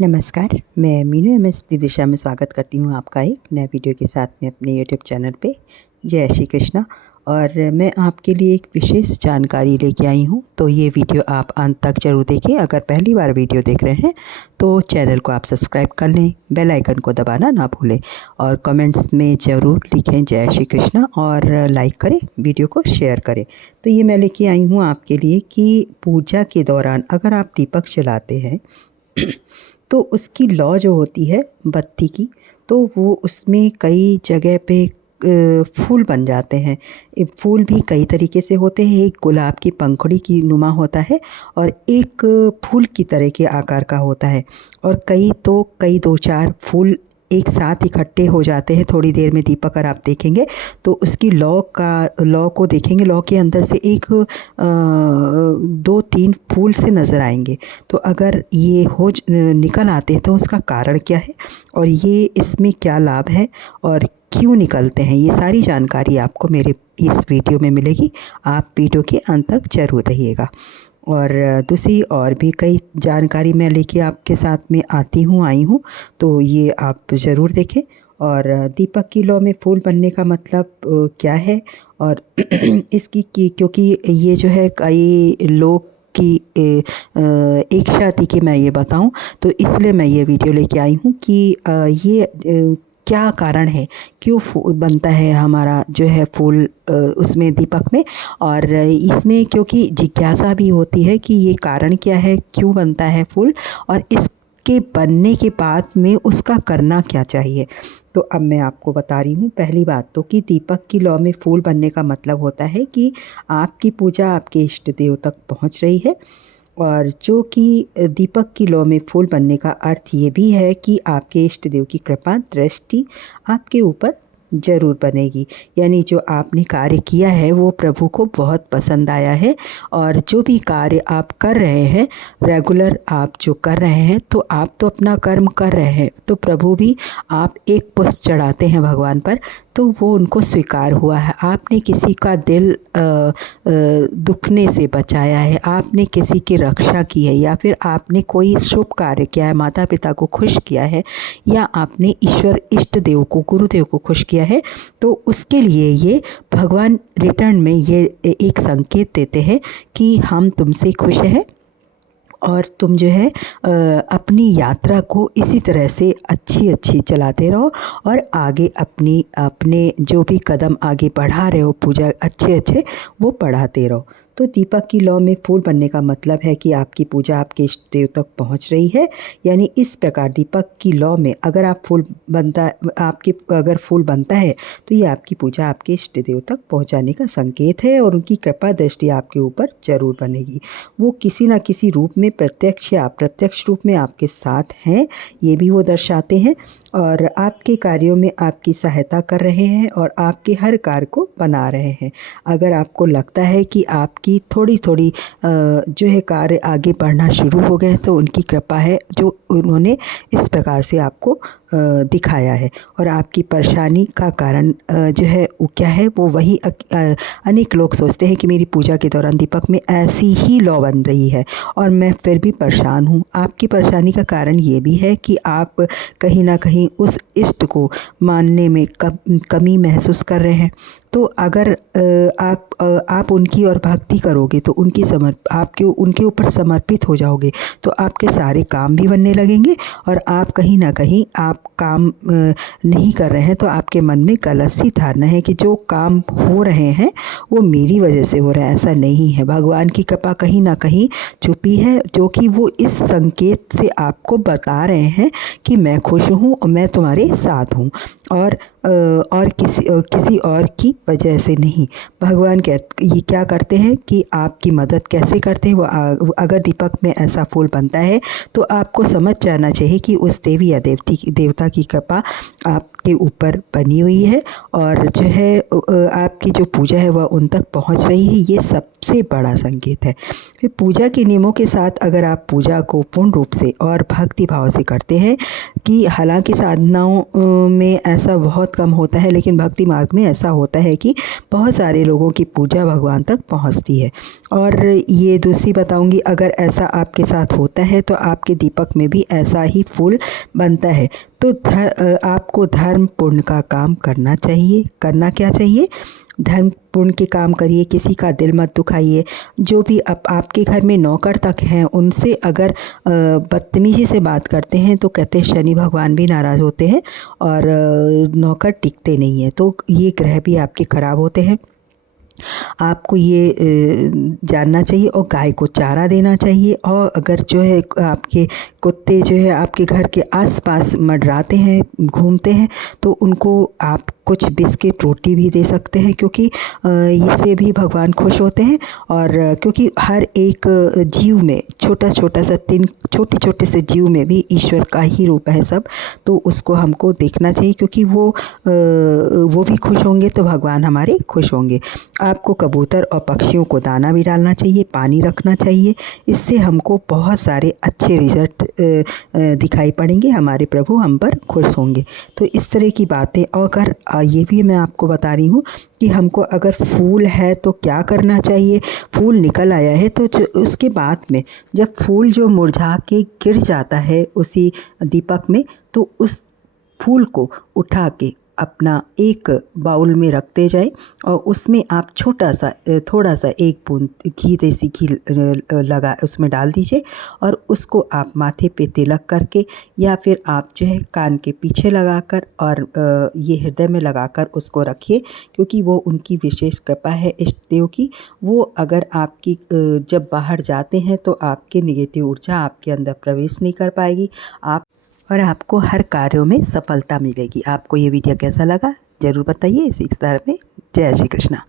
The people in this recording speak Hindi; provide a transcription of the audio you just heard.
नमस्कार, मैं मीनू एमएस दी दिशा में स्वागत करती हूँ आपका एक नए वीडियो के साथ में अपने यूट्यूब चैनल पे। जय श्री कृष्णा। और मैं आपके लिए एक विशेष जानकारी लेके आई हूँ, तो ये वीडियो आप अंत तक ज़रूर देखें। अगर पहली बार वीडियो देख रहे हैं तो चैनल को आप सब्सक्राइब कर लें, बेल आइकन को दबाना ना भूलें और कमेंट्स में ज़रूर लिखें जय श्री कृष्णा और लाइक करें, वीडियो को शेयर करें। तो ये मैं लेके आई हूँ आपके लिए कि पूजा के दौरान अगर आप दीपक जलाते हैं तो उसकी लौ जो होती है बत्ती की, तो वो उसमें कई जगह पे फूल बन जाते हैं। फूल भी कई तरीके से होते हैं। एक गुलाब की पंखुड़ी की नुमा होता है और एक फूल की तरह के आकार का होता है, और कई दो चार फूल एक साथ इकट्ठे हो जाते हैं। थोड़ी देर में दीपक अगर आप देखेंगे तो उसकी लौ को देखेंगे, लौ के अंदर से एक 2-3 फूल से नज़र आएंगे। तो अगर ये निकल आते हैं तो उसका कारण क्या है और ये इसमें क्या लाभ है और क्यों निकलते हैं, ये सारी जानकारी आपको मेरे इस वीडियो में मिलेगी। आप वीडियो के अंत तक जरूर रहिएगा। और दूसरी और भी कई जानकारी मैं लेके आपके साथ में आई हूँ, तो ये आप ज़रूर देखें। और दीपक की लौ में फूल बनने का मतलब क्या है और क्योंकि ये जो है कई लोग की एक शादी की मैं ये बताऊं, तो इसलिए मैं ये वीडियो लेके आई हूँ कि ये क्या कारण है, क्यों बनता है हमारा जो है फूल उसमें दीपक में। और इसमें क्योंकि जिज्ञासा भी होती है कि ये कारण क्या है, क्यों बनता है फूल और इसके बनने के बाद में उसका करना क्या चाहिए। तो अब मैं आपको बता रही हूँ। पहली बात तो कि दीपक की लौ में फूल बनने का मतलब होता है कि आपकी पूजा आपके इष्ट देव तक पहुँच रही है। और जो कि दीपक की लौ में फूल बनने का अर्थ ये भी है कि आपके इष्ट देव की कृपा दृष्टि आपके ऊपर ज़रूर बनेगी। यानी जो आपने कार्य किया है वो प्रभु को बहुत पसंद आया है, और जो भी कार्य आप कर रहे हैं रेगुलर आप जो कर रहे हैं, तो आप तो अपना कर्म कर रहे हैं, तो प्रभु भी आप एक पुष्प चढ़ाते हैं भगवान पर तो वो उनको स्वीकार हुआ है। आपने किसी का दिल दुखने से बचाया है, आपने किसी की रक्षा की है, या फिर आपने कोई शुभ कार्य किया है, माता पिता को खुश किया है, या आपने ईश्वर इष्ट देव को गुरुदेव को खुश किया है, तो उसके लिए ये भगवान रिटर्न में ये एक संकेत देते हैं कि हम तुमसे खुश हैं और तुम जो है अपनी यात्रा को इसी तरह से अच्छी चलाते रहो और आगे अपने जो भी कदम आगे बढ़ा रहे हो पूजा अच्छे वो बढ़ाते रहो। तो दीपक की लौ में फूल बनने का मतलब है कि आपकी पूजा आपके इष्ट देव तक पहुंच रही है। यानी इस प्रकार दीपक की लौ में अगर अगर फूल बनता है तो ये आपकी पूजा आपके इष्ट देव तक पहुंचाने का संकेत है और उनकी कृपा दृष्टि आपके ऊपर जरूर बनेगी। वो किसी न किसी रूप में प्रत्यक्ष या अप्रत्यक्ष रूप में आपके साथ हैं, ये भी वो दर्शाते हैं, और आपके कार्यों में आपकी सहायता कर रहे हैं और आपके हर कार्य को बना रहे हैं। अगर आपको लगता है कि आपकी थोड़ी जो है कार्य आगे बढ़ना शुरू हो गए, तो उनकी कृपा है जो उन्होंने इस प्रकार से आपको दिखाया है। और आपकी परेशानी का कारण जो है वो क्या है, वो वही अनेक लोग सोचते हैं कि मेरी पूजा के दौरान दीपक में ऐसी ही लौ बन रही है और मैं फिर भी परेशान हूँ। आपकी परेशानी का कारण ये भी है कि आप कहीं ना कहीं उस इष्ट को मानने में कमी महसूस कर रहे हैं। तो अगर आप उनकी और भक्ति करोगे तो उनके ऊपर समर्पित हो जाओगे, तो आपके सारे काम भी बनने लगेंगे। और आप कहीं ना कहीं आप काम नहीं कर रहे हैं तो आपके मन में गलत सी धारणा है कि जो काम हो रहे हैं वो मेरी वजह से हो रहा है। ऐसा नहीं है, भगवान की कृपा कहीं ना कहीं छुपी है, जो कि वो इस संकेत से आपको बता रहे हैं कि मैं खुश हूँ और मैं तुम्हारे साथ हूँ, और किसी और की वजह से नहीं। भगवान ये क्या करते हैं कि आपकी मदद कैसे करते हैं, वो अगर दीपक में ऐसा फूल बनता है तो आपको समझ जाना चाहिए कि उस देवी या देवता की कृपा आपके ऊपर बनी हुई है, और जो है आपकी जो पूजा है वह उन तक पहुंच रही है। ये सबसे बड़ा संकेत है। फिर पूजा के नियमों के साथ अगर आप पूजा को पूर्ण रूप से और भक्ति भाव से करते हैं, कि हालांकि साधनाओं में ऐसा बहुत बहुत कम होता है, लेकिन भक्ति मार्ग में ऐसा होता है कि बहुत सारे लोगों की पूजा भगवान तक पहुंचती है। और ये दूसरी बताऊंगी, अगर ऐसा आपके साथ होता है तो आपके दीपक में भी ऐसा ही फूल बनता है। तो आपको धर्म पुण्य का काम करना चाहिए। करना क्या चाहिए? धर्म पुण्य के काम करिए, किसी का दिल मत दुखाइए। जो भी आपके घर में नौकर तक हैं, उनसे अगर बदतमीज़ी से बात करते हैं तो कहते हैं शनि भगवान भी नाराज़ होते हैं और नौकर टिकते नहीं हैं, तो ये ग्रह भी आपके ख़राब होते हैं। आपको ये जानना चाहिए। और गाय को चारा देना चाहिए। और अगर जो है आपके कुत्ते जो है आपके घर के आसपास मंडराते हैं, घूमते हैं, तो उनको आप कुछ बिस्किट रोटी भी दे सकते हैं, क्योंकि इससे भी भगवान खुश होते हैं। और क्योंकि हर एक जीव में छोटा छोटा सा छोटे छोटे से जीव में भी ईश्वर का ही रूप है सब, तो उसको हमको देखना चाहिए, क्योंकि वो भी खुश होंगे तो भगवान हमारे खुश होंगे। आपको कबूतर और पक्षियों को दाना भी डालना चाहिए, पानी रखना चाहिए। इससे हमको बहुत सारे अच्छे रिज़ल्ट दिखाई पड़ेंगे, हमारे प्रभु हम पर खुश होंगे। तो इस तरह की बातें। और अगर ये भी मैं आपको बता रही हूँ कि हमको अगर फूल है तो क्या करना चाहिए। फूल निकल आया है तो उसके बाद में जब फूल जो मुरझा के गिर जाता है उसी दीपक में, तो उस फूल को उठा के अपना एक बाउल में रखते जाएं और उसमें आप थोड़ा सा एक बूंद घी, देसी घी लगा उसमें डाल दीजिए और उसको आप माथे पे तिलक करके या फिर आप जो है कान के पीछे लगाकर और ये हृदय में लगाकर उसको रखिए, क्योंकि वो उनकी विशेष कृपा है इष्ट देव की। वो अगर आपकी जब बाहर जाते हैं तो आपके नेगेटिव ऊर्जा आपके अंदर प्रवेश नहीं कर पाएगी और आपको हर कार्यों में सफलता मिलेगी। आपको ये वीडियो कैसा लगा ज़रूर बताइए। इसी तरह में जय श्री कृष्णा।